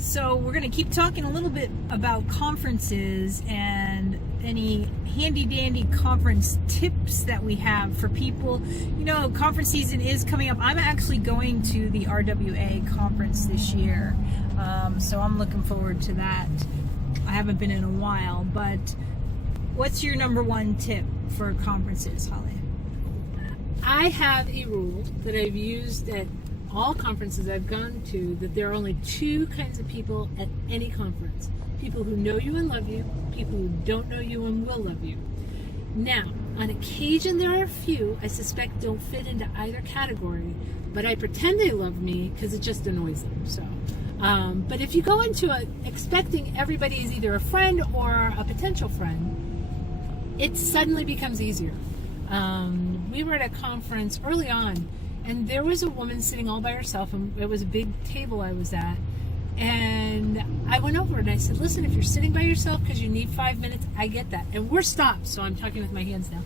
So we're going to keep talking a little bit about conferences and any handy-dandy conference tips that we have for people. You know, conference season is coming up. I'm actually going to the RWA conference this year, so I'm looking forward to that. I haven't been in a while, but what's your number one tip for conferences, Holly? I have a rule that I've used at all conferences I've gone to, that there are only two kinds of people at any conference. People who know you and love you, people who don't know you and will love you. Now, on occasion there are a few I suspect don't fit into either category, but I pretend they love me because it just annoys them. So, but if you go into it expecting everybody is either a friend or a potential friend, it suddenly becomes easier. We were at a conference early on, and there was a woman sitting all by herself, and it was a big table I was at. And I went over and I said, listen, if you're sitting by yourself because you need 5 minutes, I get that. And we're stopped, so I'm talking with my hands now.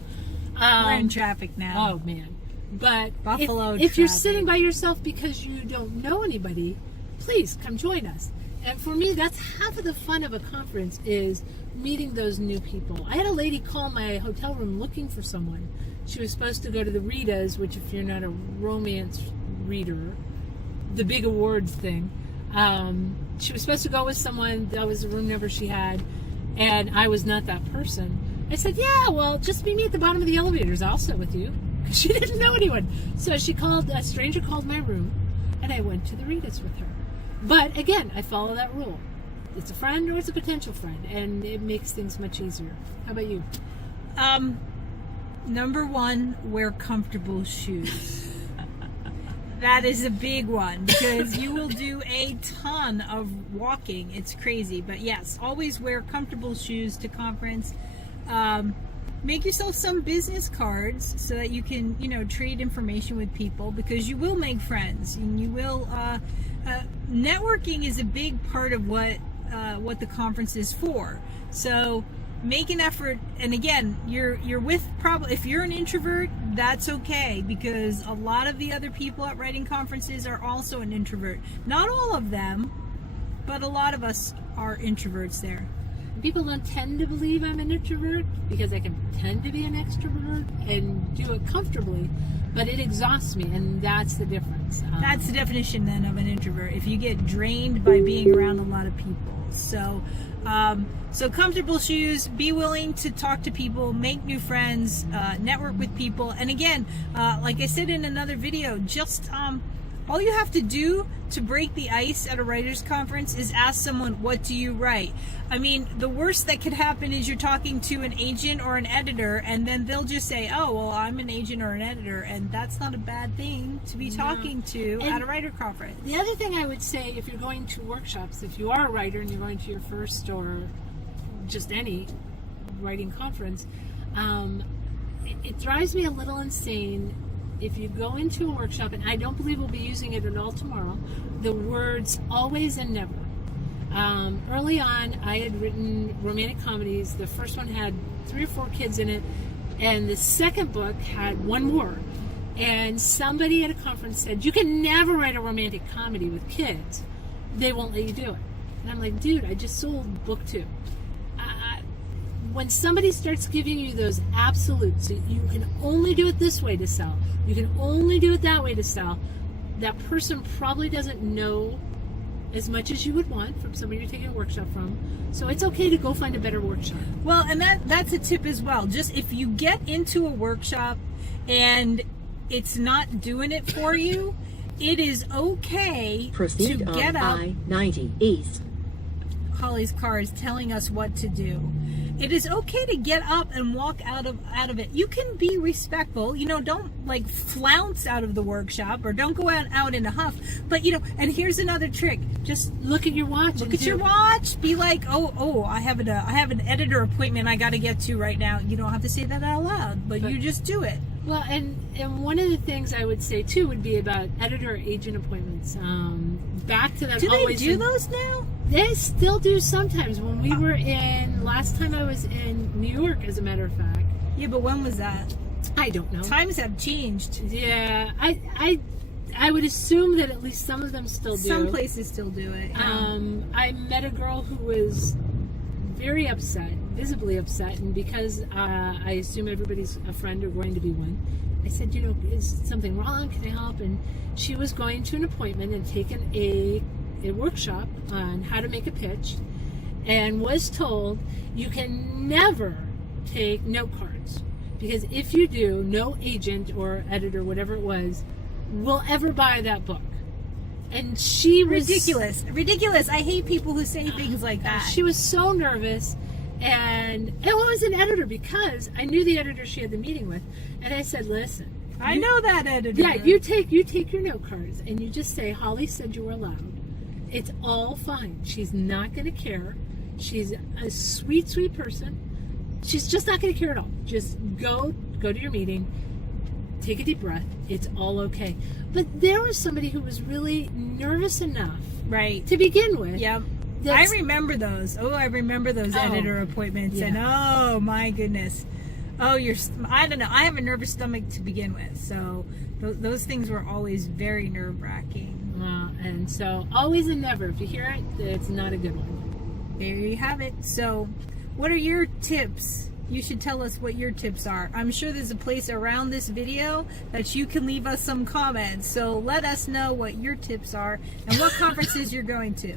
We're in traffic now. Oh, man. But Buffalo if you're sitting by yourself because you don't know anybody, please come join us. And for me, that's half of the fun of a conference, is meeting those new people. I had a lady call my hotel room looking for someone. She was supposed to go to the Ritas, which, if you're not a romance reader, the big awards thing. She was supposed to go with someone. That was the room number she had, and I was not that person. I said, yeah, well, just meet me at the bottom of the elevators. I'll sit with you. Because she didn't know anyone. So a stranger called my room, and I went to the Ritas with her. But again, I follow that rule. It's a friend or it's a potential friend, and it makes things much easier. How about you? Number one, wear comfortable shoes. That is a big one, because you will do a ton of walking. It's crazy. But yes, always wear comfortable shoes to conference. Make yourself some business cards so that you can, trade information with people, because you will make friends, and you will, networking is a big part of what the conference is for. So make an effort. And again, you're with, probably, if you're an introvert, that's okay, because a lot of the other people at writing conferences are also an introvert. Not all of them, but a lot of us are introverts there. People don't tend to believe I'm an introvert because I can pretend to be an extrovert and do it comfortably, but it exhausts me, and that's the difference. That's the definition then of an introvert, if you get drained by being around a lot of people. So comfortable shoes, be willing to talk to people, make new friends, network with people. And again, like I said in another video, just all you have to do to break the ice at a writer's conference is ask someone, what do you write? I mean, the worst that could happen is you're talking to an agent or an editor, and then they'll just say, oh, well, I'm an agent or an editor, and that's not a bad thing to be talking to at a writer conference. The other thing I would say, if you're going to workshops, if you are a writer and you're going to your first or just any writing conference, it drives me a little insane if you go into a workshop, and I don't believe we'll be using it at all tomorrow, the words always and never. Early on, I had written romantic comedies. The first one had 3 or 4 kids in it, and the second book had 1 more. And somebody at a conference said, you can never write a romantic comedy with kids. They won't let you do it. And I'm like, dude, I just sold book 2. When somebody starts giving you those absolutes, you can only do it this way to sell, you can only do it that way to sell, that person probably doesn't know as much as you would want from somebody you're taking a workshop from. So it's okay to go find a better workshop. Well, and that's a tip as well. Just if you get into a workshop and it's not doing it for you, it is okay Proceed to get on up. I-90 East. Holly's car is telling us what to do. It is okay to get up and walk out of it. You can be respectful, don't like flounce out of the workshop, or don't go out in a huff. But and here's another trick: just look at your watch. Look at your watch. Be like, oh, I have an editor appointment I got to get to right now. You don't have to say that out loud, but you just do it. Well, and one of the things I would say too would be about editor agent appointments. Back to that. Do they do those now? They still do sometimes. When we were last time I was in New York, as a matter of fact. Yeah, but when was that? I don't know. Times have changed. Yeah, I I would assume that at least some of them still do. Some places still do it. Yeah. I met a girl who was very upset, visibly upset, and because I assume everybody's a friend or going to be one, I said, is something wrong? Can I help? And she was going to an appointment and taken a workshop on how to make a pitch, and was told you can never take note cards, because if you do, no agent or editor, whatever it was, will ever buy that book. And she was ridiculous. I hate people who say things like that. She was so nervous, and it was an editor, because I knew the editor she had the meeting with, and I said, listen, I know that editor. Yeah, you take your note cards and you just say, Holly said you were allowed. It's all fine. She's not going to care. She's a sweet, sweet person. She's just not going to care at all. Just go to your meeting, take a deep breath. It's all okay. But there was somebody who was really nervous enough, right, to begin with. Yep. I remember those. I remember those editor appointments, yeah. and oh my goodness. I don't know. I have a nervous stomach to begin with, so those things were always very nerve-wracking. And so, always and never. If you hear it, it's not a good one. There you have it. So, what are your tips? You should tell us what your tips are. I'm sure there's a place around this video that you can leave us some comments. So let us know what your tips are and what conferences you're going to.